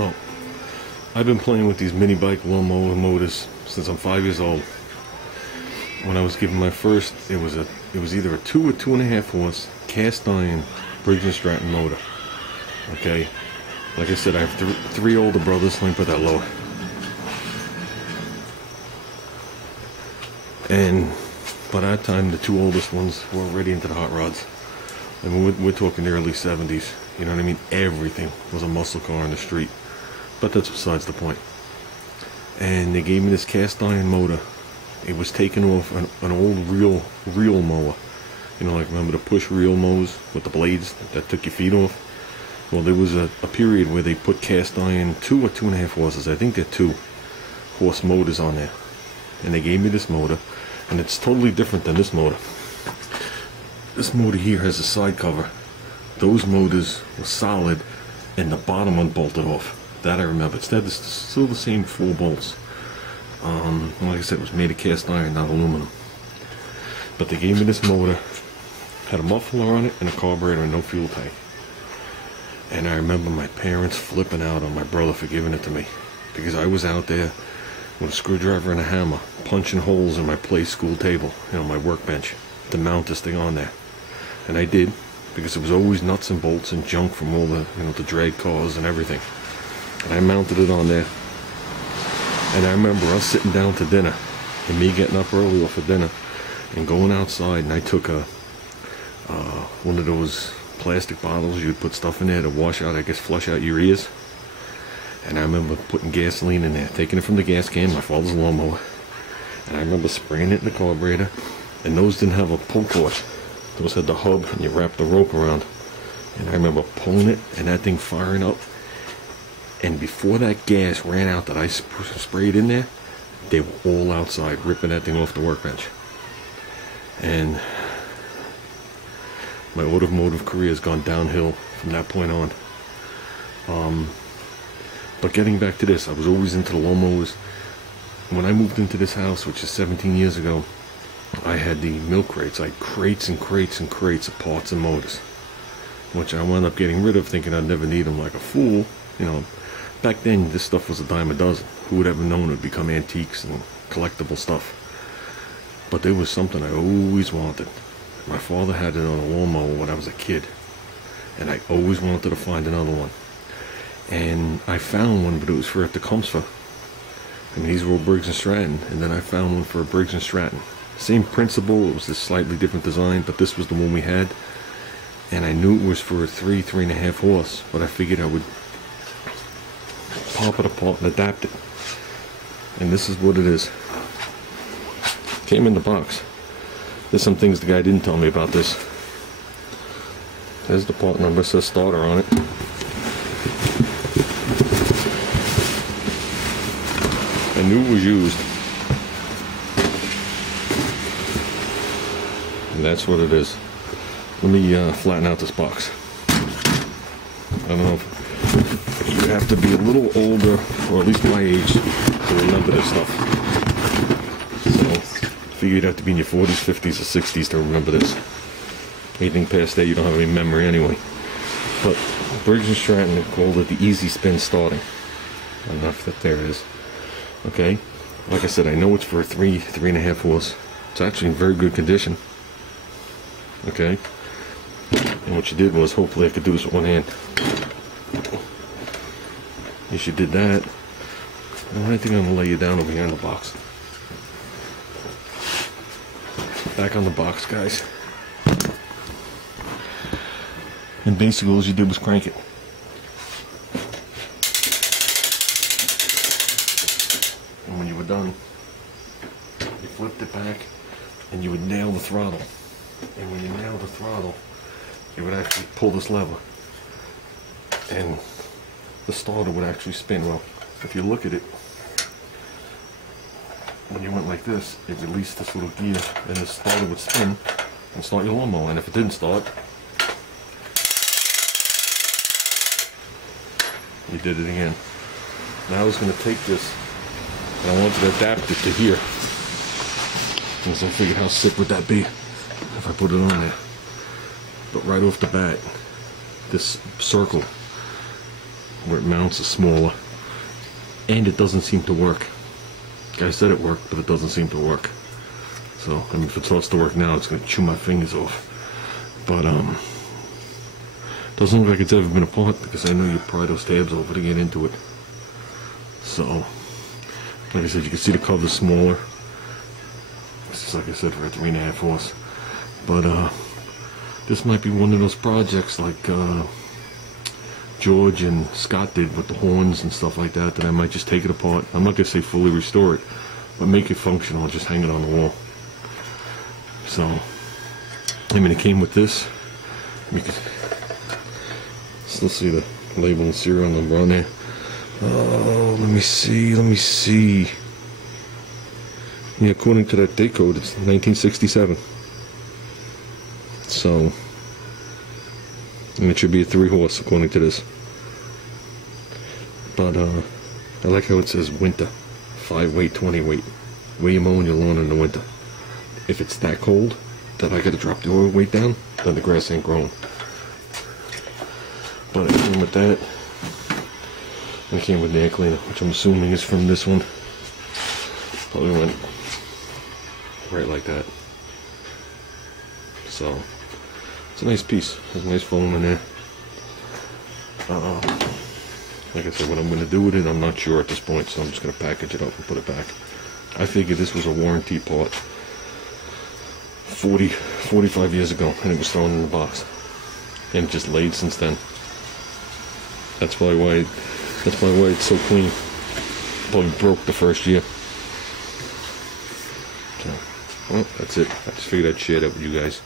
Well, I've been playing with these mini bike lawnmower motors since I'm 5 years old. When I was given my first, it was either a 2 or 2.5 horse cast iron Briggs & Stratton motor. Okay, like I said, I have three older brothers. Let me put that lower. And by that time, the two oldest ones were already into the hot rods. I mean, we're talking the early 70s. You know what I mean? Everything was a muscle car on the street. But that's besides the point. And they gave me this cast iron motor. It was taken off an old reel mower. You know, like remember the push reel mowers with the blades that took your feet off? Well, there was a period where they put cast iron 2 or 2.5 horses. I think they're 2 horse motors on there. And they gave me this motor. And it's totally different than this motor. This motor here has a side cover. Those motors were solid and the bottom one bolted off. That I remember. It's still the same 4 bolts. Like I said, it was made of cast iron, not aluminum. But they gave me this motor, had a muffler on it and a carburetor and no fuel tank. And I remember my parents flipping out on my brother for giving it to me, because I was out there with a screwdriver and a hammer punching holes in my play school table, you know, my workbench, to mount this thing on there. And I did, because it was always nuts and bolts and junk from all the, you know, the drag cars and everything. And I mounted it on there. And I remember us sitting down to dinner, and me getting up early for dinner, and going outside, and I took one of those plastic bottles you'd put stuff in there to wash out, I guess, flush out your ears. And I remember putting gasoline in there, taking it from the gas can, my father's lawnmower. And I remember spraying it in the carburetor, and those didn't have a pull cord. Those had the hub, and you wrap the rope around. And I remember pulling it, and that thing firing up. And before that gas ran out that I sprayed in there, they were all outside ripping that thing off the workbench. And my automotive career has gone downhill from that point on. But getting back to this, I was always into the lawnmowers. When I moved into this house, which is 17 years ago, I had the milk crates. I had crates and crates and crates of parts and motors, which I wound up getting rid of, thinking I'd never need them, like a fool. You know, back then this stuff was a dime a dozen. Who would ever known it would become antiques and collectible stuff? But there was something I always wanted. My father had it on a lawnmower when I was a kid, and I always wanted to find another one. And I found one, but it was for at the Comsfor. I mean, these were all Briggs & Stratton, and then I found one for a Briggs & Stratton. Same principle, it was a slightly different design, but this was the one we had. And I knew it was for a 3.5 horse, but I figured I would pop it apart and adapt it. And this is what it is. Came in the box. There's some things the guy didn't tell me about this. There's the part number, it says starter on it. I knew it was used. And that's what it is. Let me flatten out this box. I don't know if you have to be a little older, or at least my age, to remember this stuff. So, I figure you'd have to be in your 40s, 50s, or 60s to remember this. Anything past that, you don't have any memory anyway. But Briggs & Stratton called it the Easy Spin Starting. Enough that there is. Okay, like I said, I know it's for a 3.5 horse. It's actually in very good condition. Okay, and what you did was, hopefully I could do this with one hand. Yes, you did that. And I think I'm gonna lay you down over here in the box. Back on the box, guys. And basically all you did was crank it. And when you were done, you flipped it back and you would nail the throttle. And when you nailed the throttle, you would actually pull this lever. And the starter would actually spin. Well, if you look at it, when you went like this, it released this little gear and the starter would spin and start your lawnmower. And if it didn't start, you did it again. Now I was going to take this and I wanted to adapt it to here. And so I figured, how sick would that be if I put it on there? But right off the bat, this circle where it mounts is smaller, and it doesn't seem to work. I said it worked, but it doesn't seem to work. So, I mean, if it starts to work now, it's going to chew my fingers off. But, doesn't look like it's ever been apart, because I know you pry those tabs over to get into it. So, like I said, you can see the cover's smaller. This is, like I said, for a 3.5 horse. But, this might be one of those projects like, George and Scott did with the horns and stuff like that, that I might just take it apart. I'm not going to say fully restore it, but make it functional and just hang it on the wall. So, I mean, it came with this. You can still see the label and serial number on there. Oh, let me see. Yeah, according to that date code, it's 1967. So, and it should be a 3-horse according to this. But I like how it says winter, 5 weight, 20 weight. Where you mowing your lawn in the winter. If it's that cold that I gotta drop the oil weight down, then the grass ain't growing. But it came with that. And it came with the air cleaner, which I'm assuming is from this one. Probably went right like that. So it's a nice piece. There's a nice foam in there. Like I said, what I'm going to do with it, I'm not sure at this point, so I'm just going to package it up and put it back. I figured this was a warranty part 45 years ago, and it was thrown in the box. And it just laid since then. That's probably why it's so clean. Probably broke the first year. So, well, that's it. I just figured I'd share that with you guys.